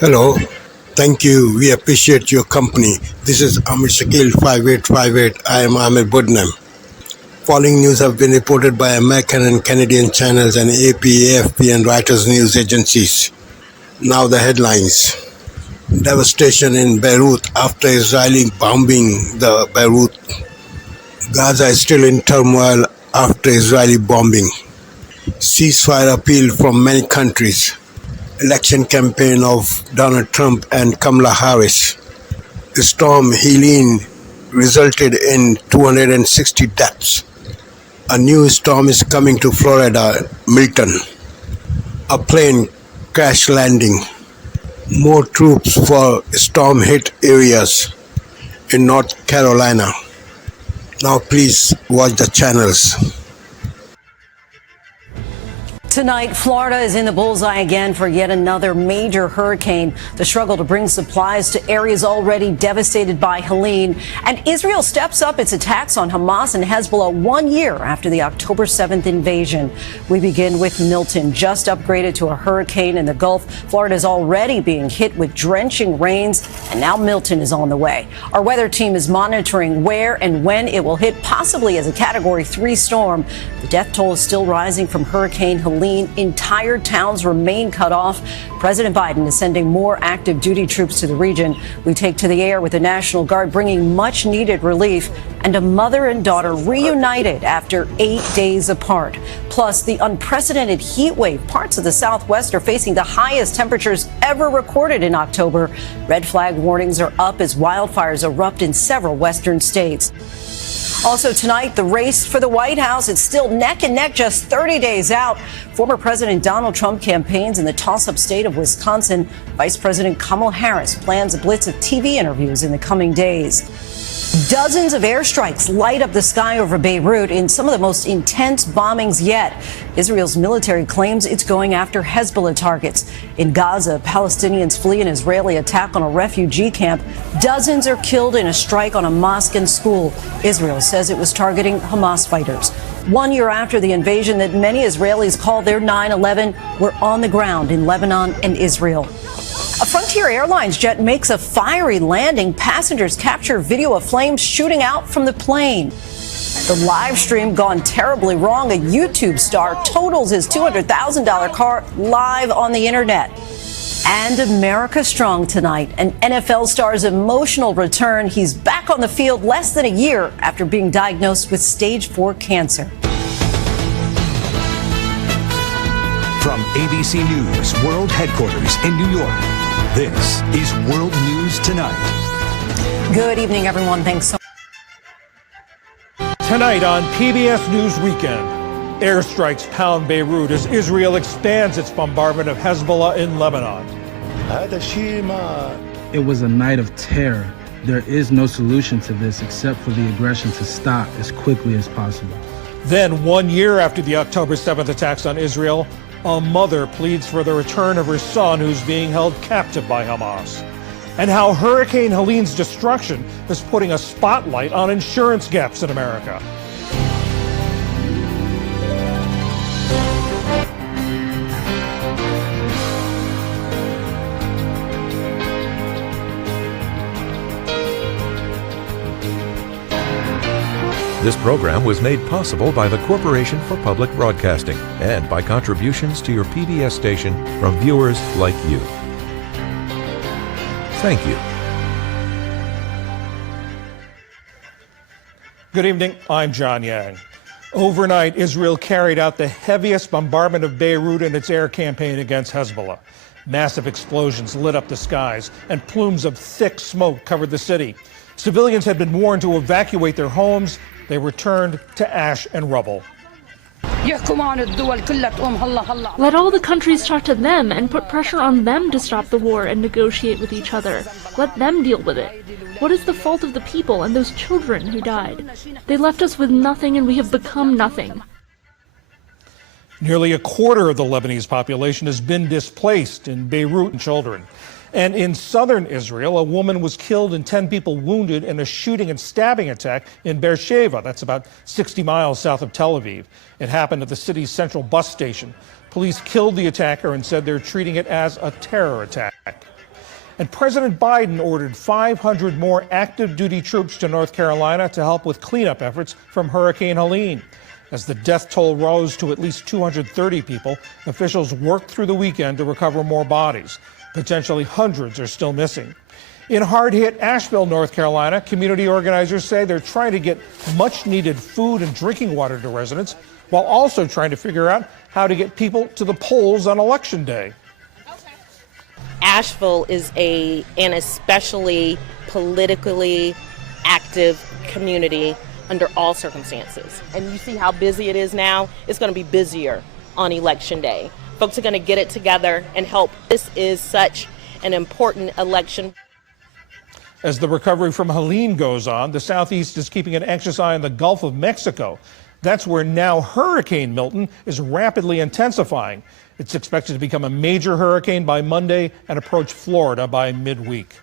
Hello. Thank you. We appreciate your company. This is Amir Shakil 5858. I am Amir Budnam. Following news have been reported by American and Canadian channels and AP, AFP and Reuters news agencies. Now the headlines. Devastation in Beirut after Israeli bombing the Beirut. Gaza is still in turmoil after Israeli bombing. Ceasefire appeal from many countries. Election campaign of Donald Trump and Kamala Harris. Storm Helene resulted in 260 deaths. A new storm is coming to Florida, Milton. A plane crash landing. More troops for storm-hit areas in North Carolina. Now please watch the channels. Tonight, Florida is in the bullseye again for yet another major hurricane. The struggle to bring supplies to areas already devastated by Helene. And Israel steps up its attacks on Hamas and Hezbollah 1 year after the October 7th invasion. We begin with Milton, just upgraded to a hurricane in the Gulf. Florida is already being hit with drenching rains, and now Milton is on the way. Our weather team is monitoring where and when it will hit, possibly as a Category 3 storm. The death toll is still rising from Hurricane Helene. Entire towns remain cut off. President Biden is sending more active duty troops to the region. We take to the air with the National Guard bringing much needed relief, and a mother and daughter reunited after 8 days apart. Plus, the unprecedented heat wave. Parts of the Southwest are facing the highest temperatures ever recorded in October. Red flag warnings are up as wildfires erupt in several western states. Also tonight, the race for the White House. It's still neck and neck just 30 days out. Former President Donald Trump campaigns in the toss-up state of Wisconsin. Vice President Kamala Harris plans a blitz of TV interviews in the coming days. Dozens of airstrikes light up the sky over Beirut in some of the most intense bombings yet. Israel's military claims it's going after Hezbollah targets. In Gaza, Palestinians flee an Israeli attack on a refugee camp. Dozens are killed in a strike on a mosque and school. Israel says it was targeting Hamas fighters. 1 year after the invasion that many Israelis call their 9/11, we're on the ground in Lebanon and Israel. A Frontier Airlines jet makes a fiery landing. Passengers capture video of flames shooting out from the plane. The live stream gone terribly wrong. A YouTube star totals his $200,000 car live on the internet. And America strong tonight. An NFL star's emotional return. He's back on the field less than a year after being diagnosed with stage 4 cancer. From ABC News World Headquarters in New York, this is World News Tonight. Good evening, everyone. Thanks so much. Tonight on PBS News Weekend, airstrikes pound Beirut as Israel expands its bombardment of Hezbollah in Lebanon. It was a night of terror. There is no solution to this except for the aggression to stop as quickly as possible. Then, 1 year after the October 7th attacks on Israel, a mother pleads for the return of her son who's being held captive by Hamas. And how Hurricane Helene's destruction is putting a spotlight on insurance gaps in America. This program was made possible by the Corporation for Public Broadcasting and by contributions to your PBS station from viewers like you. Thank you. Good evening, I'm John Yang. Overnight, Israel carried out the heaviest bombardment of Beirut in its air campaign against Hezbollah. Massive explosions lit up the skies, and plumes of thick smoke covered the city. Civilians had been warned to evacuate their homes. They returned to ash and rubble. Let all the countries talk to them and put pressure on them to stop the war and negotiate with each other. Let them deal with it. What is the fault of the people and those children who died? They left us with nothing and we have become nothing. Nearly a quarter of the Lebanese population has been displaced in Beirut and children. And in southern Israel, a woman was killed and 10 people wounded in a shooting and stabbing attack in Beersheba. That's about 60 miles south of Tel Aviv. It happened at the city's central bus station. Police killed the attacker and said they're treating it as a terror attack. And President Biden ordered 500 more active duty troops to North Carolina to help with cleanup efforts from Hurricane Helene. As the death toll rose to at least 230 people, officials worked through the weekend to recover more bodies. Potentially hundreds are still missing. In hard-hit Asheville, North Carolina, community organizers say they're trying to get much-needed food and drinking water to residents, while also trying to figure out how to get people to the polls on Election Day. Asheville is an especially politically active community under all circumstances. And you see how busy it is now. It's going to be busier on Election Day. Folks are going to get it together and help. This is such an important election. As the recovery from Helene goes on, the Southeast is keeping an anxious eye on the Gulf of Mexico. That's where now Hurricane Milton is rapidly intensifying. It's expected to become a major hurricane by Monday and approach Florida by midweek.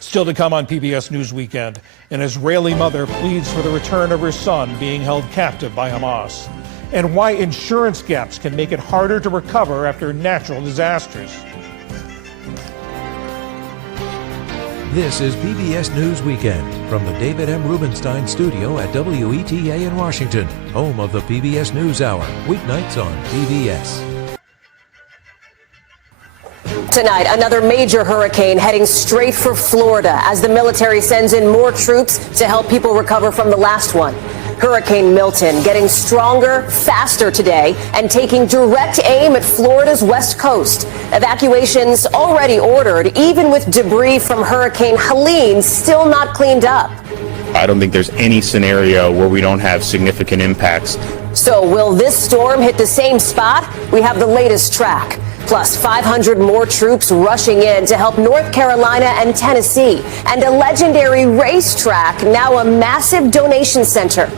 Still to come on PBS News Weekend, an Israeli mother pleads for the return of her son being held captive by Hamas, and why insurance gaps can make it harder to recover after natural disasters. This is PBS News Weekend from the David M. Rubenstein studio at WETA in Washington, home of the PBS News Hour, weeknights on PBS. Tonight, another major hurricane heading straight for Florida as the military sends in more troops to help people recover from the last one. Hurricane Milton getting stronger, faster today and taking direct aim at Florida's west coast. Evacuations already ordered, even with debris from Hurricane Helene still not cleaned up. I don't think there's any scenario where we don't have significant impacts. So will this storm hit the same spot? We have the latest track. Plus 500 more troops rushing in to help North Carolina and Tennessee. And a legendary racetrack, now a massive donation center.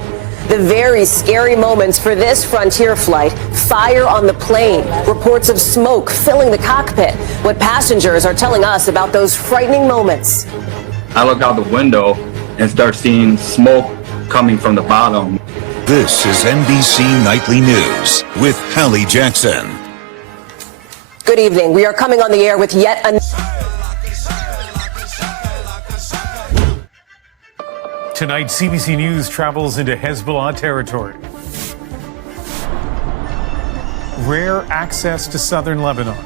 The very scary moments for this Frontier flight. Fire on the plane. Reports of smoke filling the cockpit. What passengers are telling us about those frightening moments. I look out the window and start seeing smoke coming from the bottom. This is NBC Nightly News with Hallie Jackson. Good evening. We are coming on the air with yet another. Tonight, CBC News travels into Hezbollah territory. Rare access to southern Lebanon.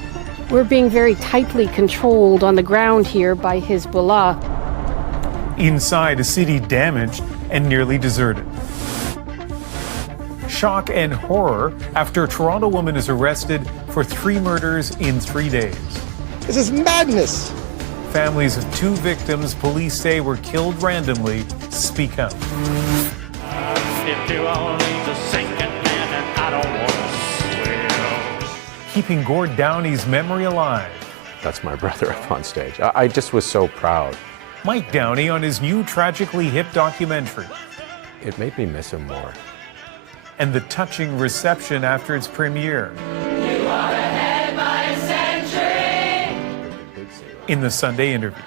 We're being very tightly controlled on the ground here by Hezbollah. Inside, a city damaged and nearly deserted. Shock and horror after a Toronto woman is arrested for 3 murders in 3 days. This is madness. Families of 2 victims police say were killed randomly speak up. Keeping Gord Downey's memory alive. That's my brother up on stage. I just was so proud. Mike Downey on his new tragically hip documentary. It made me miss him more. And the touching reception after its premiere. You are ahead by a century. In the Sunday interview.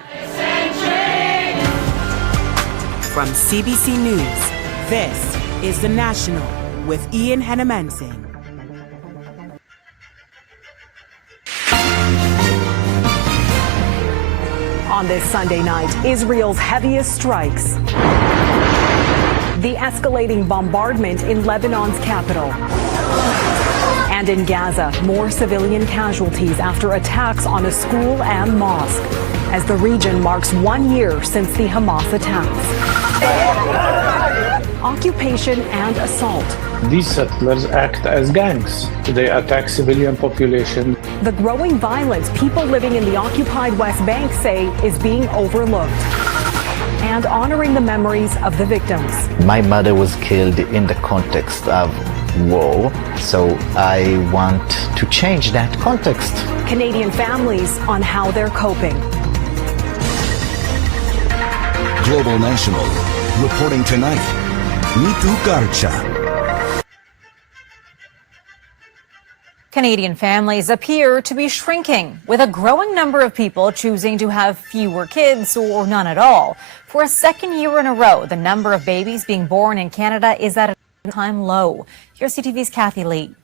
From CBC News, this is The National with Ian Hennemanson. On this Sunday night, Israel's heaviest strikes. The escalating bombardment in Lebanon's capital. And in Gaza, more civilian casualties after attacks on a school and mosque, as the region marks 1 year since the Hamas attacks. Occupation and assault. These settlers act as gangs. They attack civilian population. The growing violence people living in the occupied West Bank say is being overlooked. And honoring the memories of the victims. My mother was killed in the context of war, so I want to change that context. Canadian families on how they're coping. Global National, reporting tonight, Nitu Garcha. Canadian families appear to be shrinking, with a growing number of people choosing to have fewer kids or none at all. For a second year in a row, the number of babies being born in Canada is at a time low. Here's CTV's Kathy Lee.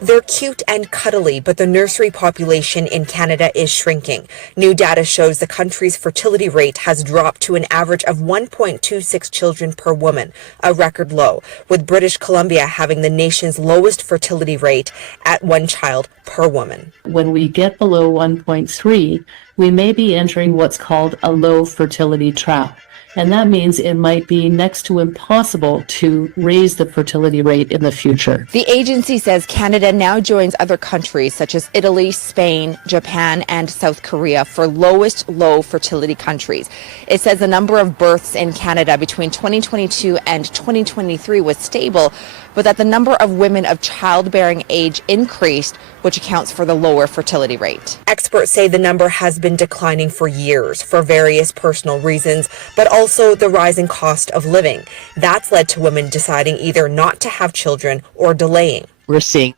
They're cute and cuddly, but the nursery population in Canada is shrinking. New data shows the country's fertility rate has dropped to an average of 1.26 children per woman, a record low, with British Columbia having the nation's lowest fertility rate at 1 child per woman. When we get below 1.3, we may be entering what's called a low fertility trap. And that means it might be next to impossible to raise the fertility rate in the future. The agency says Canada now joins other countries such as Italy, Spain, Japan, and South Korea for lowest low fertility countries. It says the number of births in Canada between 2022 and 2023 was stable, but that the number of women of childbearing age increased, which accounts for the lower fertility rate. Experts say the number has been declining for years for various personal reasons, but also the rising cost of living. That's led to women deciding either not to have children or delaying. We're seeing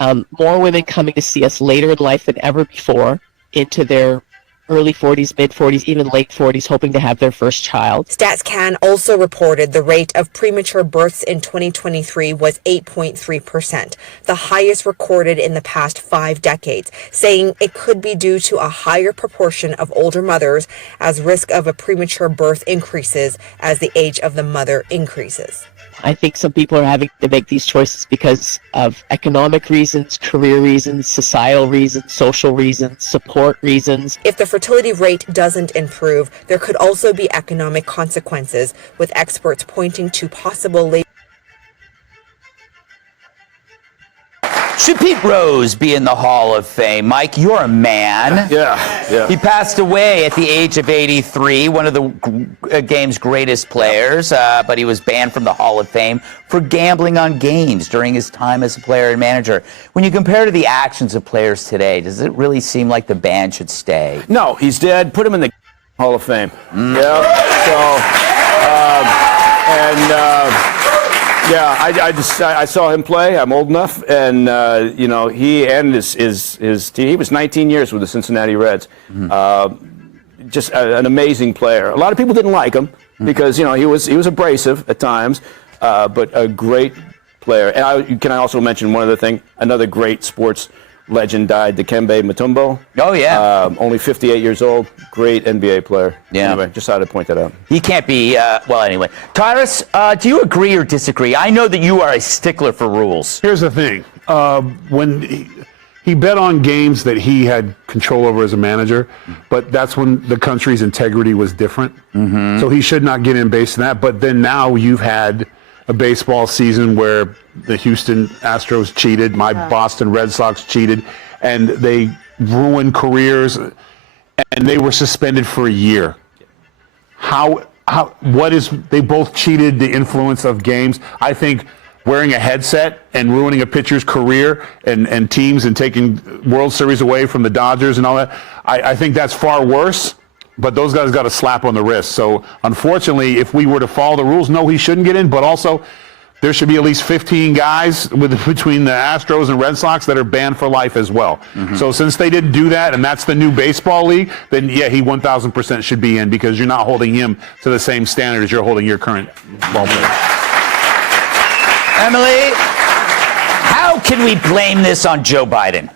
more women coming to see us later in life than ever before, into their early 40s, mid 40s, even late 40s, hoping to have their first child. StatsCan also reported the rate of premature births in 2023 was 8.3%, the highest recorded in the past 5 decades, saying it could be due to a higher proportion of older mothers as risk of a premature birth increases as the age of the mother increases. I think some people are having to make these choices because of economic reasons, career reasons, societal reasons, social reasons, support reasons. If the fertility rate doesn't improve, there could also be economic consequences, with experts pointing to possible labor. Should Pete Rose be in the Hall of Fame? Mike, you're a man. Yeah. He passed away at the age of 83, one of the game's greatest players, but he was banned from the Hall of Fame for gambling on games during his time as a player and manager. When you compare to the actions of players today, does it really seem like the ban should stay? No, he's dead. Put him in the Hall of Fame. Yeah. I saw him play. I'm old enough, and he and his team. He was 19 years with the Cincinnati Reds. Just an amazing player. A lot of people didn't like him because he was abrasive at times, but a great player. And can I also mention one other thing? Another great sports legend died, Dikembe Mutombo. Oh, yeah. Only 58 years old. Great NBA player. Yeah. Anyway, just thought I'd point that out. He can't be, anyway. Tyrus, do you agree or disagree? I know that you are a stickler for rules. Here's the thing. When he bet on games that he had control over as a manager, but that's when the country's integrity was different. Mm-hmm. So he should not get in based on that. But then now you've had a baseball season where the Houston Astros cheated, my Boston Red Sox cheated, and they ruined careers, and they were suspended for a year. They both cheated the influence of games. I think wearing a headset and ruining a pitcher's career and teams and taking World Series away from the Dodgers and all that, I think that's far worse. But those guys got a slap on the wrist. So, unfortunately, if we were to follow the rules, no, he shouldn't get in. But also, there should be at least 15 guys between the Astros and Red Sox that are banned for life as well. Mm-hmm. So, since they didn't do that, and that's the new baseball league, then, yeah, he 1,000% should be in because you're not holding him to the same standard as you're holding your current ball player. Emily, how can we blame this on Joe Biden?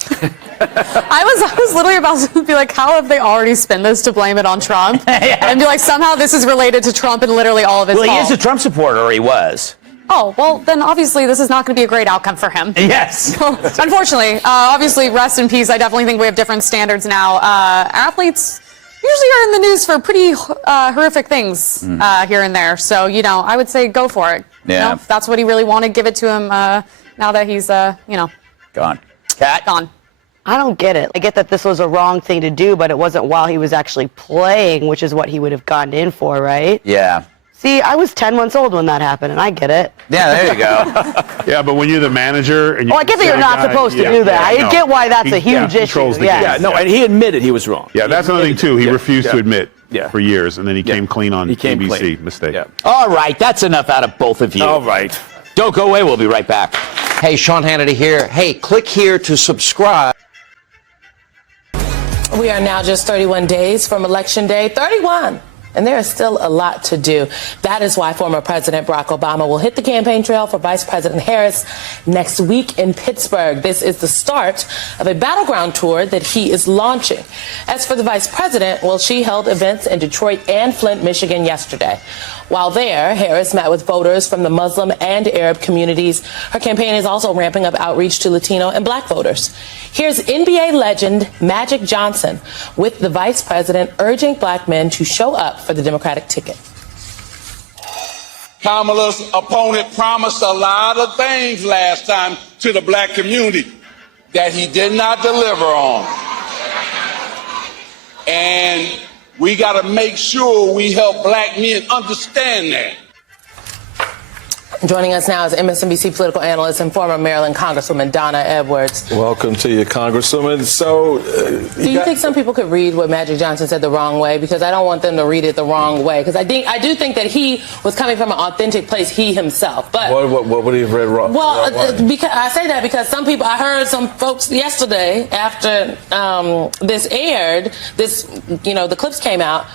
I was literally about to be like, how have they already spun this to blame it on Trump? And be like, somehow this is related to Trump and literally all of his Well, he fault. is a Trump supporter, or he was. Oh, well, then obviously this is not going to be a great outcome for him. Yes. Unfortunately, obviously, rest in peace. I definitely think we have different standards now. Athletes usually are in the news for pretty horrific things here and there. So, I would say go for it. Yeah. If that's what he really wanted, give it to him now that he's, Gone. Cat? Gone. I don't get it. I get that this was a wrong thing to do, but it wasn't while he was actually playing, which is what he would have gotten in for, right? Yeah. See, I was 10 months old when that happened, and I get it. Yeah, there you go. Yeah, but when you're the manager... and I get that you're not supposed to do that. I get why that's a huge issue. And he admitted he was wrong. Yeah, that's another thing, too. He refused to admit for years, and then he came clean on ABC. Mistake. Yeah. All right, that's enough out of both of you. All right. Don't go away. We'll be right back. Hey, Sean Hannity here. Hey, click here to subscribe. We are now just 31 days from Election Day. 31. and there is still a lot to do. That is why former President Barack Obama will hit the campaign trail for Vice President Harris next week in Pittsburgh. This is the start of a battleground tour that he is launching. As for the Vice President, well, she held events in Detroit and Flint, Michigan yesterday. While there, Harris met with voters from the Muslim and Arab communities. Her campaign is also ramping up outreach to Latino and Black voters. Here's NBA legend Magic Johnson with the Vice President urging Black men to show up for the Democratic ticket. Kamala's opponent promised a lot of things last time to the Black community that he did not deliver on. And we got to make sure we help Black men understand that. Joining us now is MSNBC political analyst and former Maryland Congresswoman Donna Edwards. Welcome to you, Congresswoman. So, do you think some people could read what Magic Johnson said the wrong way? Because I don't want them to read it the wrong way. Because I do think that he was coming from an authentic place, he himself. But what would he have read wrong? Well, because I say that because some people, I heard some folks yesterday after this aired, the clips came out.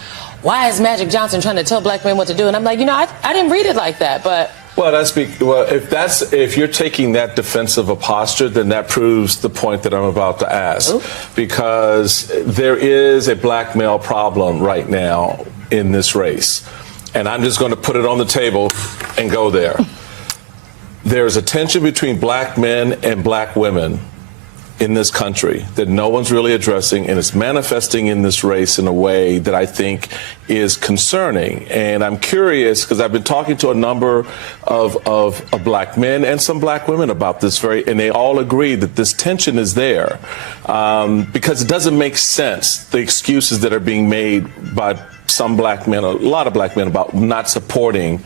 Why is Magic Johnson trying to tell Black men what to do? And I'm like, I didn't read it like that, but. Well, if you're taking that defensive a posture, then that proves the point that I'm about to ask. Ooh. Because there is a black male problem right now in this race. And I'm just going to put it on the table and go there. There's a tension between black men and black women in this country that no one's really addressing, and it's manifesting in this race in a way that I think is concerning. And I'm curious, because I've been talking to a number of black men and some black women about this and they all agree that this tension is there, because it doesn't make sense, the excuses that are being made by some black men, a lot of black men, about not supporting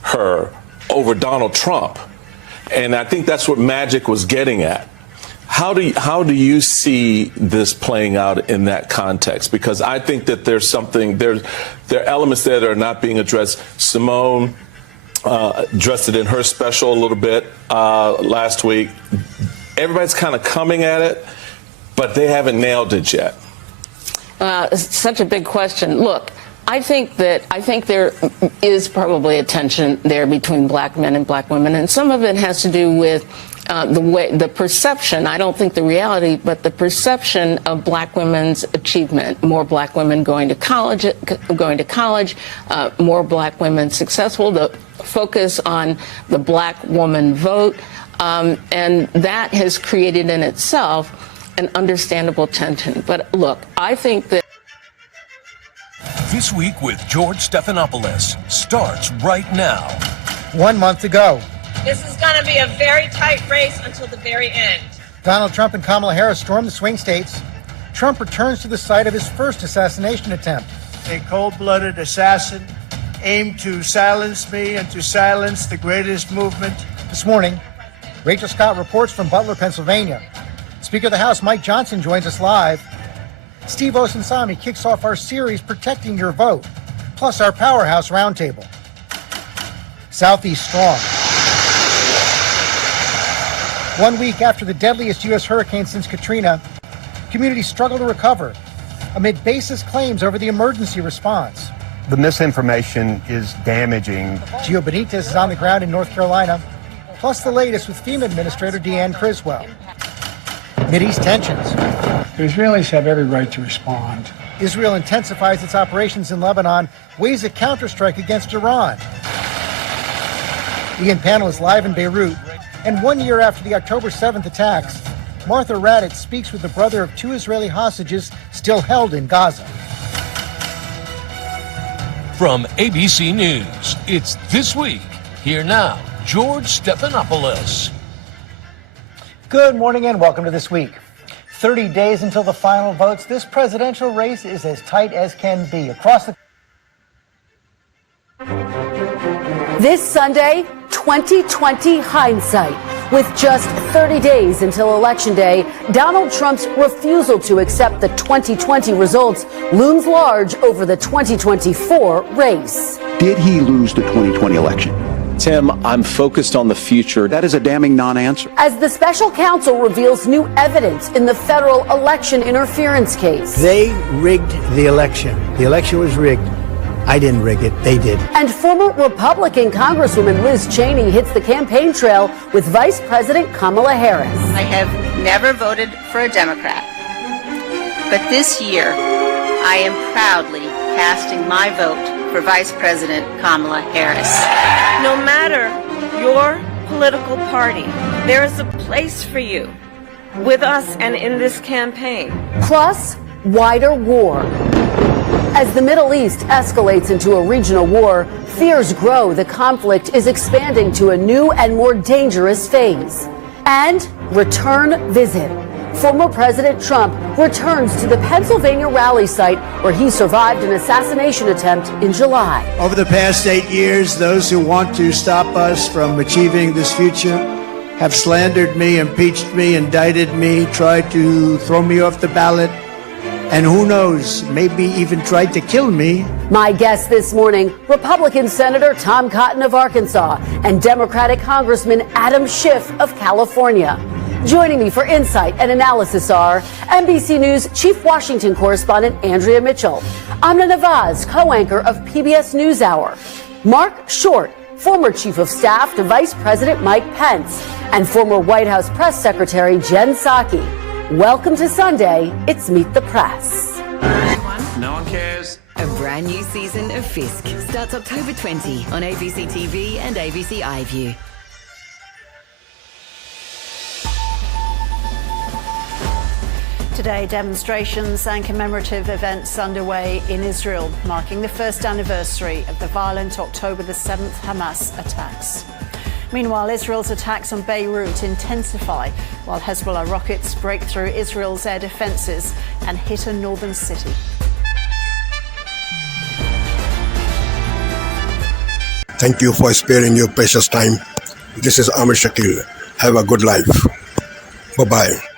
her over Donald Trump. And I think that's what Magic was getting at. How do you see this playing out in that context? Because I think that there are elements there that are not being addressed. Simone addressed it in her special a little bit last week. Everybody's kind of coming at it, but they haven't nailed it yet. It's such a big question. Look, I think there is probably a tension there between black men and black women, and some of it has to do with the perception, I don't think the reality, but the perception of black women's achievement. More black women going to college, more black women successful, the focus on the black woman vote, and that has created in itself an understandable tension. But look, I think that This Week with George Stephanopoulos starts right now. 1 month to go. This is going to be a very tight race until the very end. Donald Trump and Kamala Harris storm the swing states. Trump returns to the site of his first assassination attempt. A cold-blooded assassin aimed to silence me and to silence the greatest movement. This morning, Rachel Scott reports from Butler, Pennsylvania. Speaker of the House Mike Johnson joins us live. Steve Osunsami kicks off our series Protecting Your Vote, plus our Powerhouse Roundtable. Southeast strong. 1 week after the deadliest U.S. hurricane since Katrina, communities struggle to recover amid baseless claims over the emergency response. The misinformation is damaging. Gio Benitez is on the ground in North Carolina, plus the latest with FEMA Administrator Deanne Criswell. Mideast tensions. The Israelis have every right to respond. Israel intensifies its operations in Lebanon, weighs a counterstrike against Iran. Ian Panel is live in Beirut. And 1 year after the October 7th attacks, Martha Raddatz speaks with the brother of 2 Israeli hostages still held in Gaza. From ABC News, it's This Week. Here now, George Stephanopoulos. Good morning and welcome to This Week. 30 days until the final votes, this presidential race is as tight as can be. Across the This Sunday, 2020 hindsight. With just 30 days until Election Day, Donald Trump's refusal to accept the 2020 results looms large over the 2024 race. Did he lose the 2020 election? Tim, I'm focused on the future. That is a damning non-answer. As the special counsel reveals new evidence in the federal election interference case. They rigged the election. The election was rigged. I didn't rig it, they did. And former Republican Congresswoman Liz Cheney hits the campaign trail with Vice President Kamala Harris. I have never voted for a Democrat, but this year I am proudly casting my vote for Vice President Kamala Harris. No matter your political party, there is a place for you with us and in this campaign. Plus, wider war. As the Middle East escalates into a regional war, fears grow the conflict is expanding to a new and more dangerous phase. And return visit. Former President Trump returns to the Pennsylvania rally site where he survived an assassination attempt in July. Over the past 8 years, those who want to stop us from achieving this future have slandered me, impeached me, indicted me, tried to throw me off the ballot, and who knows, maybe even tried to kill me. My guest this morning, Republican Senator Tom Cotton of Arkansas and Democratic Congressman Adam Schiff of California. Joining me for insight and analysis are NBC News Chief Washington Correspondent Andrea Mitchell, Amna Nawaz, co-anchor of PBS NewsHour, Mark Short, former Chief of Staff to Vice President Mike Pence, and former White House Press Secretary Jen Psaki. Welcome to Sunday. It's Meet the Press. No one cares. A brand new season of Fisk starts October 20 on ABC TV and ABC iView. Today, demonstrations and commemorative events underway in Israel, marking the first anniversary of the violent October the 7th Hamas attacks. Meanwhile, Israel's attacks on Beirut intensify while Hezbollah rockets break through Israel's air defenses and hit a northern city. Thank you for sparing your precious time. This is Amir Shakil. Have a good life. Bye-bye.